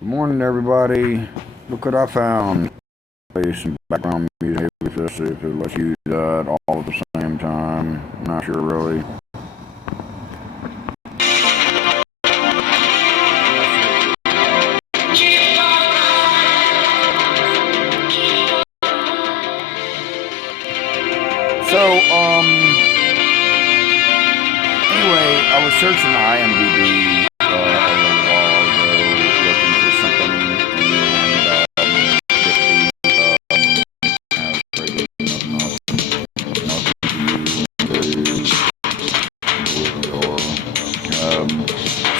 Good morning, everybody. Look what I found. Play some background music. Let's see if it lets you do that all at the same time. Not sure, really. Anyway, I was searching IMDb a little while ago, looking for something,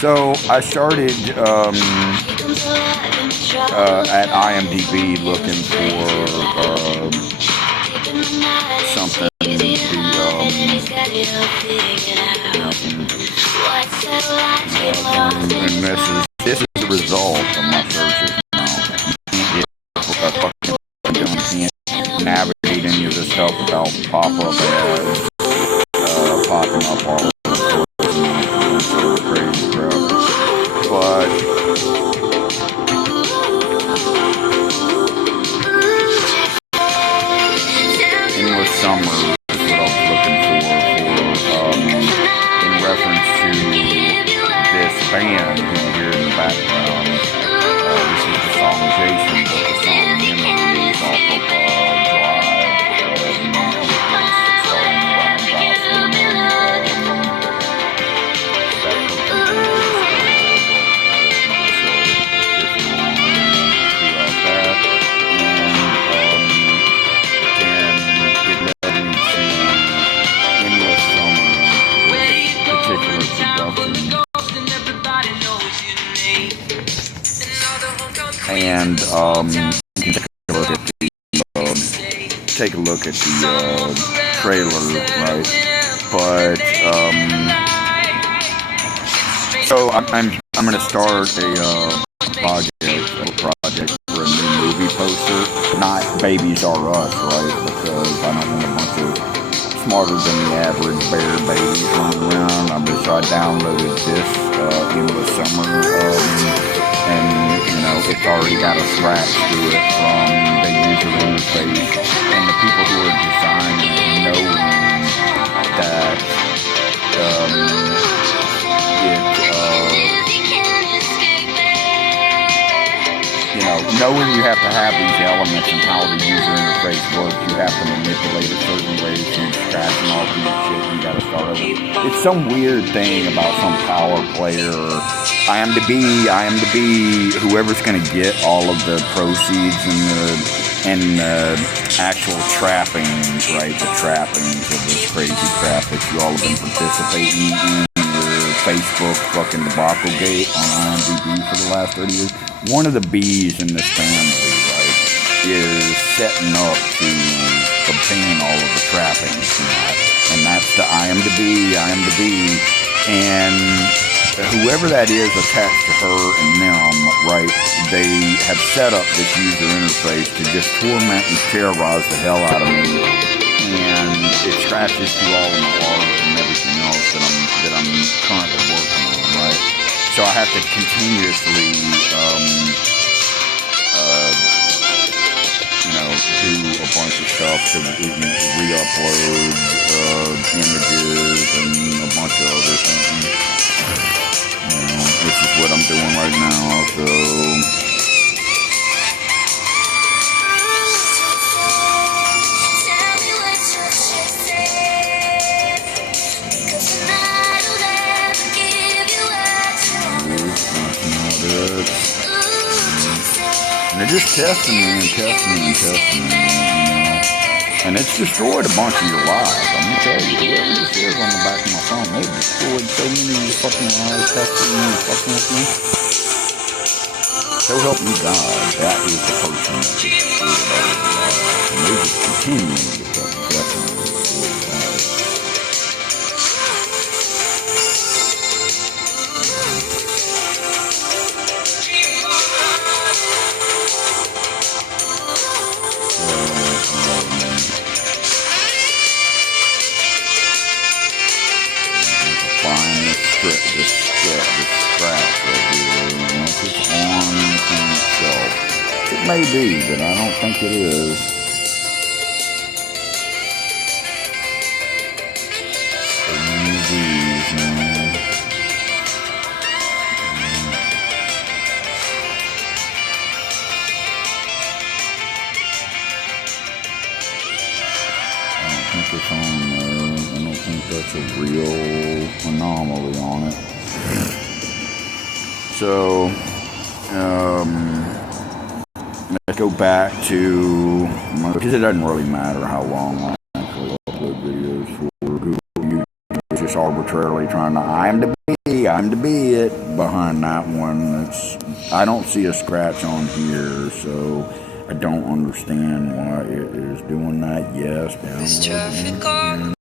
so I started at IMDb looking for something. And this is the result of my searches now. You can't navigate any of this stuff without pop-up ads popping up all over the place. Crazy crap. But endless summer is what I was looking for in reference to this band you hear in the background. This is the song Jason, but the song Memory is off of Drive. Starring Ryan Gosling and you can take a look at the trailer, right? But so I'm gonna start a project for a new movie poster. Not Babies R Us, right? Because I don't want a bunch of smarter than the average bear babies running around. So I downloaded this endless summer, and it's already got a scratch to it from the user interface, and the people who are designing it knowing that knowing you have to have these elements and how the user interface works, you have to manipulate it certain ways, you scratch and all these shit, you gotta start over. It's some weird thing about some power player or IMDb, whoever's gonna get all of the proceeds and the actual trappings, right? The trappings of this crazy crap that you all have been participating in your Facebook fucking debacle gate on IMDb for the last 30 years. One of the B's in this family, right, is setting up to obtain all of the trappings, and that's the IMDb, and whoever that is attached to her and them, right, they have set up this user interface to just torment and terrorize the hell out of me, and it scratches through all of my art and everything else that I'm currently working on, right? So I have to continuously, do a bunch of stuff to re-upload images and a bunch of other things. Which is what I'm doing right now. So and they're just testing me, and it's destroyed a bunch of your lives. I'm gonna tell you, whoever this is on the back of my phone, they've destroyed so many of your fucking lives, testing me and fucking with me. So help me God, that is the person that destroyed all of your lives, and they're just continuing to fucking destroy your lives. This scratch right here. Once it's on, may be, but I don't think it is. So many of these, man. I don't think it's on there. I don't think that's a real anomaly on it. So, let's go back to, because it doesn't really matter how long I actually upload videos for Google. It's just arbitrarily trying to IMDb it behind that one. I don't see a scratch on here, so I don't understand why it is doing that. Yes, download.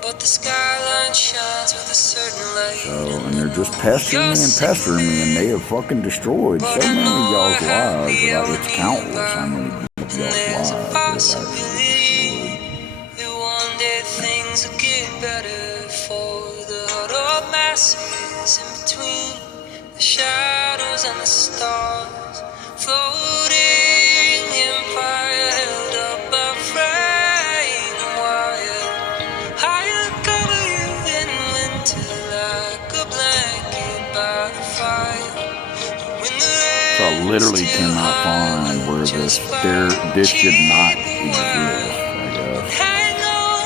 But the skyline shines with a certain light. So, and they're just pestering me, and they have fucking destroyed so many of y'all's lives. It's countless how many of y'all's lives they've actually destroyed. One day things will get better for the huddled masses in between the shadows and the stars, floating empire held up by frame wire. Higher cover you in winter like a blanket by the fire. So I literally cannot find where this did not exist, I guess.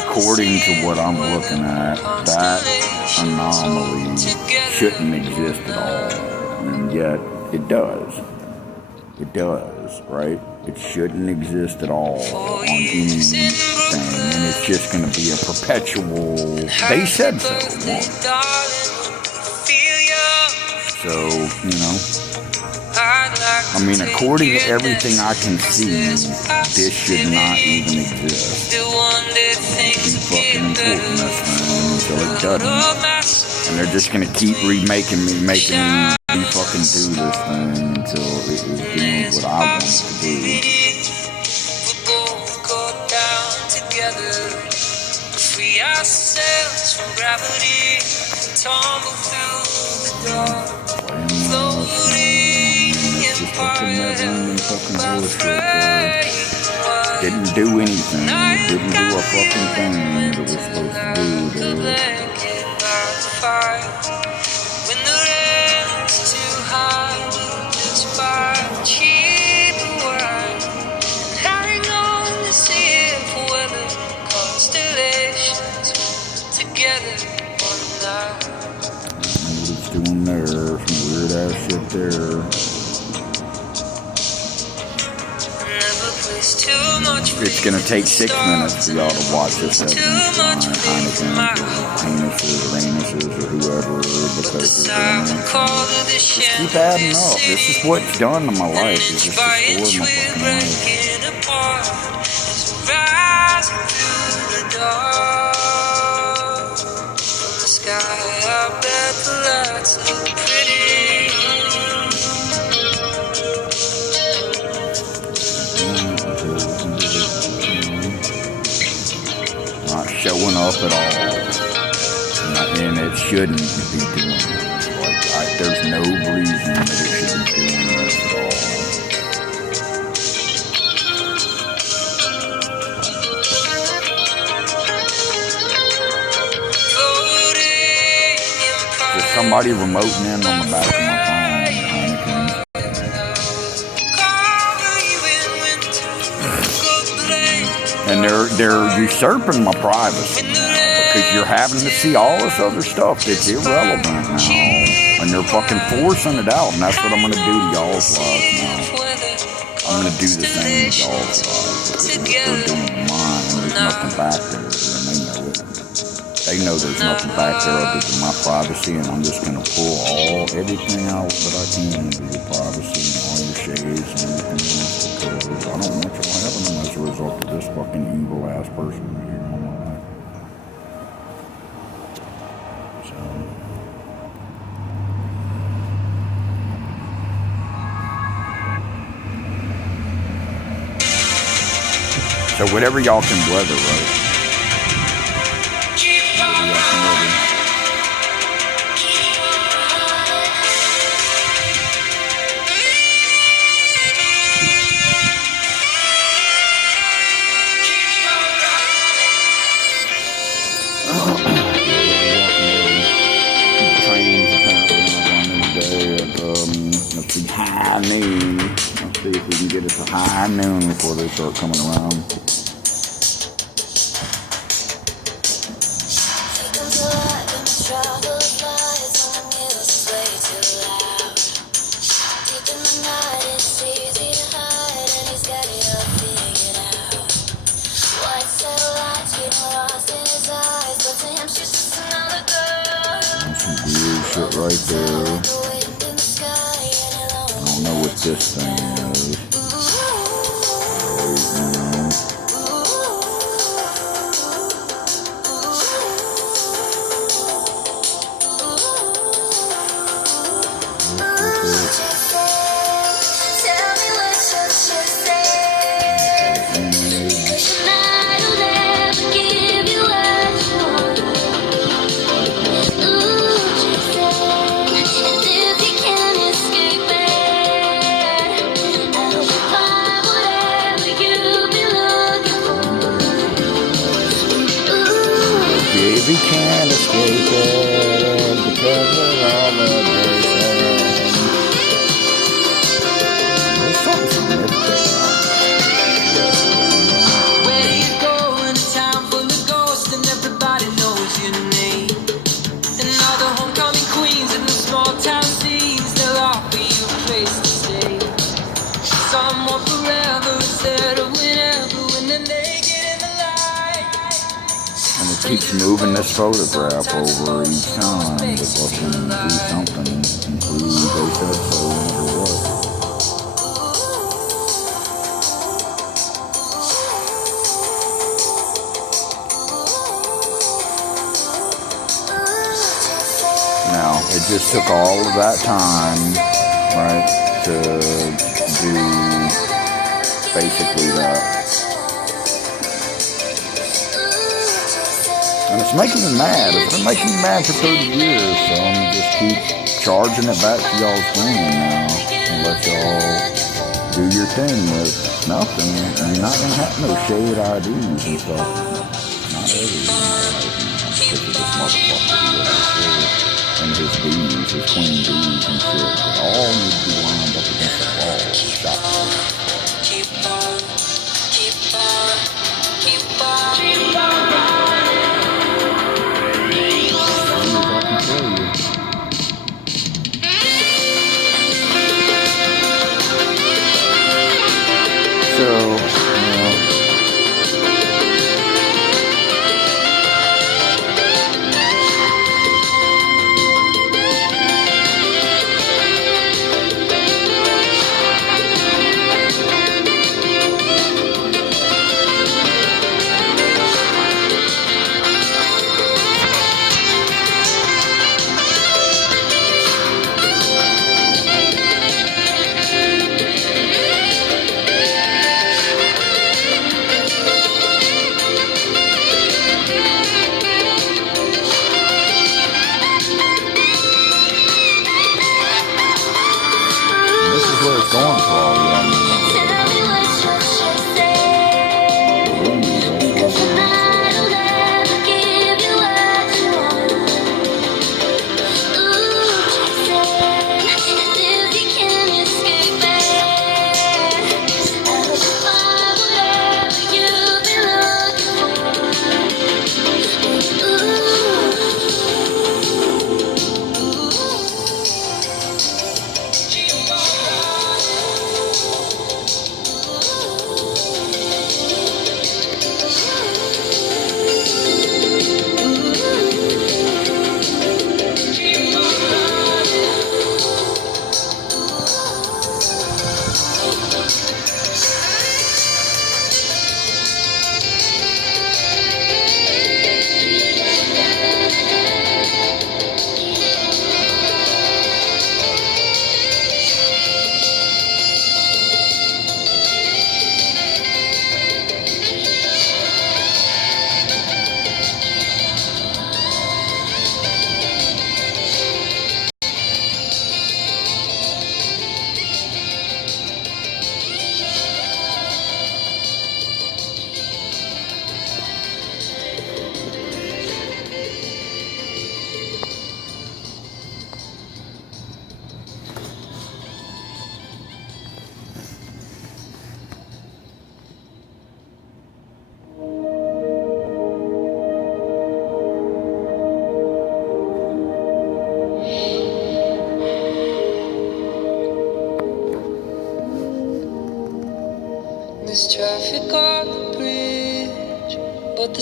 According to what I'm looking at, that anomaly shouldn't exist at all. And yet it does. It does, right? It shouldn't exist at all on anything, and it's just going to be a perpetual, they said so, one. So, you know, I mean, according to everything I can see, this should not even exist. Be fucking important, this thing, until it doesn't. And they're just going to keep making me be fucking do this thing until it is doing what I want it to do. Free ourselves from gravity, tumble through the dark, floating empire by frame. Didn't do anything. Didn't do a fucking thing that it was supposed to do. When the rent's too high, we'll just buy cheap wine and hang on to see if weather constellations hold together one night. What it's doing there, some weird ass shit there. It's gonna take 6 minutes for y'all to watch this evidence on Heineken or Heinus's or Anuses or whoever, because they're doing it. Just keep adding up. This is what's done to my life. It's just destroyed my fucking not showing up at all, and it shouldn't be doing this. Like, there's no reason that it should be doing this at all. There's somebody remoting in on the back of my phone, Heineken. And they're usurping my privacy now, because you're having to see all this other stuff that's irrelevant now, and they're fucking forcing it out, and that's what I'm going to do to y'all's lives now. I'm going to do the same to y'all's lives, because they're doing mine, and there's nothing back there, and they know it. They know there's nothing back there other than my privacy, and I'm just going to pull everything out that I can to your privacy and all your shades and everything else, because I don't want y'all having them as a result of this fucking evil ass person right here on my life. So whatever y'all can weather, right? high noon before they start coming around. Some weird shit right there. I don't know what this thing is. If he can't escape it because of all the person. There's something significant. Where do you go in a town full of ghosts and everybody knows your name? And all the homecoming queens in the small town scenes, they'll offer you a place to stay. Someone forever instead of whenever, when the naked in the light. And it keeps moving this photograph over each time to fucking do something, include they said so, or what. Now, it just took all of that time, right, to do basically that. And it's making me mad. It's been making me mad for 30 years, so I'm going to just keep charging it back to y'all's thing now and let y'all do your thing with nothing. And you're not going to have no shade IDs and stuff. Not everyone. This is this motherfucker and his bees, his queen bees and shit. It all needs to be lined up against the wall. Stop. Keep on, keep on, keep on, keep on. So,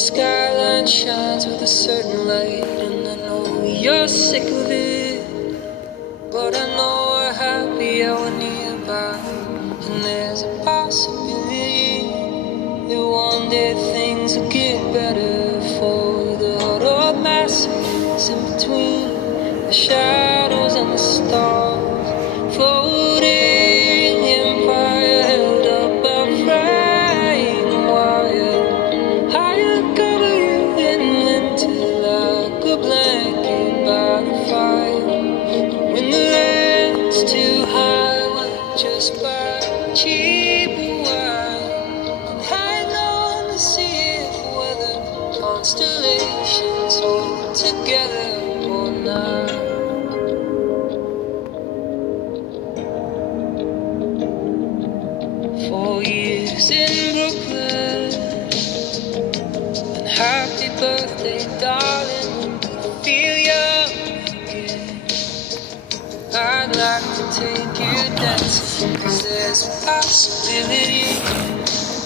skyline shines with a certain light, and I know you're sick of it, but I know we're happy we're nearby, and there's a possibility that one day things will get better for the huddled masses in between the shadows and the stars, floating empire held up by fraying wire. Higher cover you in winter like a blanket by the fire. When the rent's too high, we'll just buy cheap wine and hang on to see if weather constellations hold together or not. years in Brooklyn. And happy birthday, darling, when you feel young again. I'd like to take you dancing, 'cause there's a possibility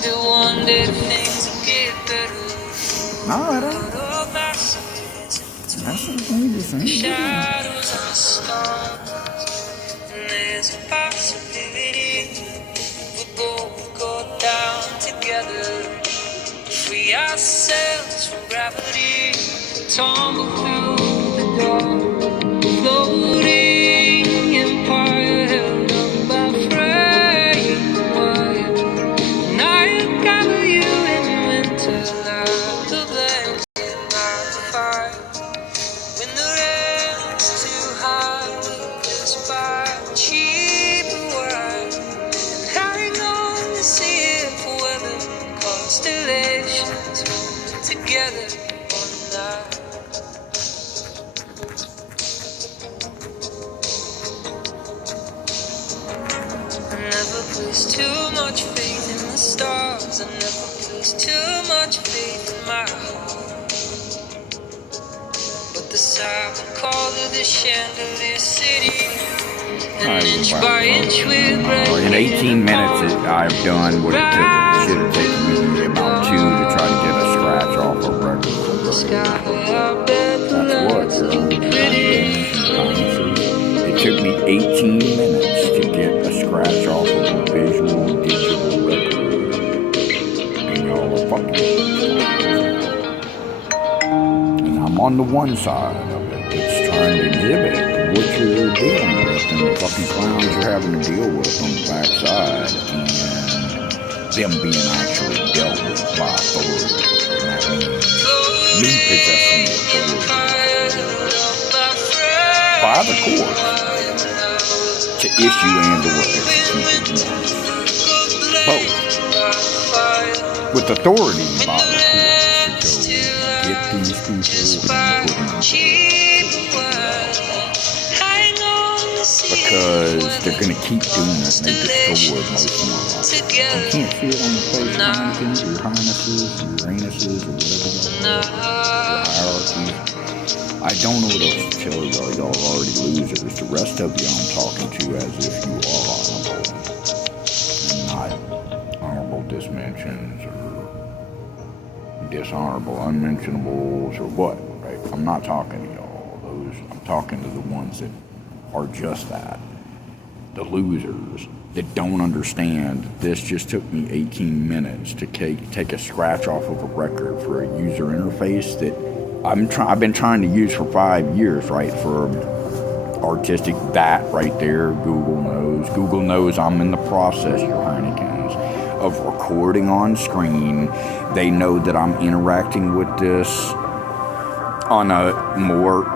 that one day things will get better. Shadows on the stars, and there's a possibility we'll both go down together, free ourselves from gravity, tumble through the dark, floating empire held up by fraying wire. And I cover you in winter like a blanket by the fire. When the rent's too high, we'll just buy cheap wine and hang on to see if weather constellations hold together one night. I never placed too much faith in the stars. I never placed too much faith in my heart. But the silent call of the chandelier city, and inch by inch with breath. In 18 minutes, I've done what it should have taken me about 2 to try to get a scratch off a record. That's what, it took me 18 minutes to get a scratch off of a visual digital record. And y'all are fucking. And I'm on the one side of it. It's trying to exhibit what you're dealing with and the fucking clowns you're having to deal with on the backside, and them being actually dealt with by authority. And that means me possessing the authority by the court to issue and or execute both, with authority by the court to go get these people and put them in because they're going to keep doing this and they destroy most of my life. You can't see it on the face of Heinekens or Highnesses or Uranuses or whatever hierarchies. I don't know what else to tell y'all. Y'all are already losers. The rest of you I'm talking to as if you are honorable and not honorable dismentions or dishonorable unmentionables or what, right? I'm not talking to y'all. I'm talking to the ones that are just that. The losers that don't understand this just took me 18 minutes to take a scratch off of a record for a user interface that I've been trying to use for 5 years, right? For artistic, that right there, Google knows I'm in the process, your Heinekens, of recording on screen. They know that I'm interacting with this on a more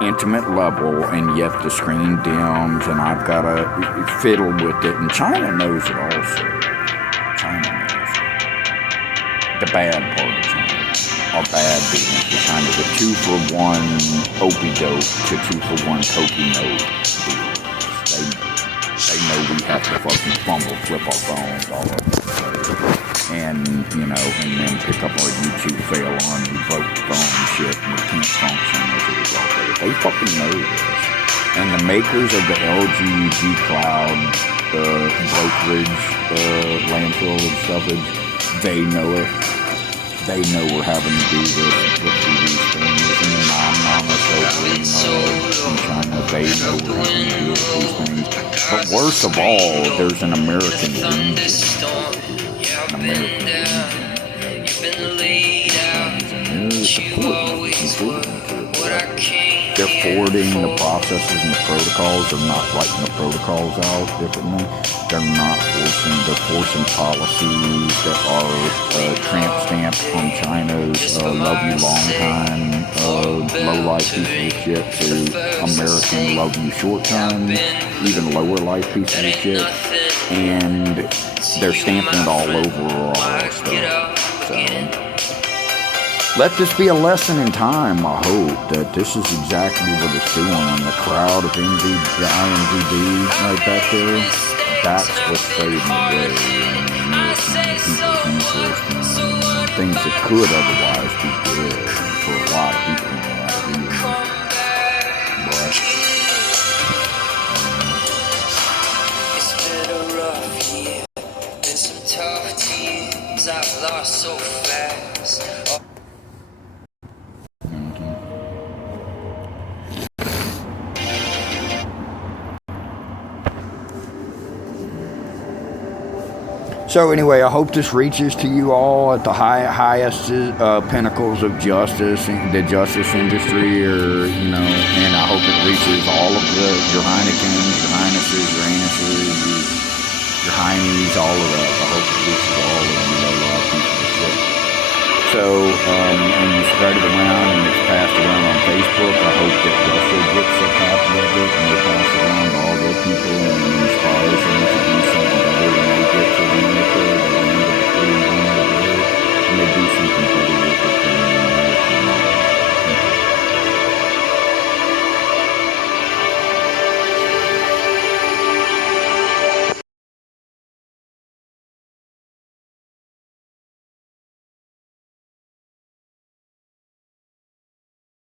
intimate level, and yet the screen dims and I've got to fiddle with it, and China knows it also. China knows it. The bad part of China are bad business, the kind of the 2-for-1 opie-dope to 2-for-1 cokie-note deals. They know we have to fucking fumble, flip our phones all over the place, and then pick up our YouTube fail on revoked phone shit, and we can't function as a result of it. They fucking know this. And the makers of the LG G Cloud, brokerage, landfill and stuff, they know it. they know we're having to do this and put through these things, and the non-anonymous over in China, they know we're having to deal with these things. But worst of all, there's an American Legion. An American Legion. They're forwarding the processes and the protocols. They're not writing the protocols out differently. They're forcing policies that are tramp stamped from China's love you long time, low life pieces of shit to American love you short time, even lower life pieces of shit. And they're stamping it all over all our stuff. So let this be a lesson in time, I hope, that this is exactly what it's doing. And the crowd of IMDb right back there, that's what's fading away. And people's interest in things that could otherwise be good for a lot of people in a lot of reasons. But it's been a rough year, been some tough tears I've lost so fast. So anyway, I hope this reaches to you all at the highest pinnacles of justice, the justice industry, or, and I hope it reaches all of your Heinekens, your Heinesses, your Anuses, your Heinies, all of that. I hope it reaches all of you, a lot of people. So, and you spread it around, and it's passed around on Facebook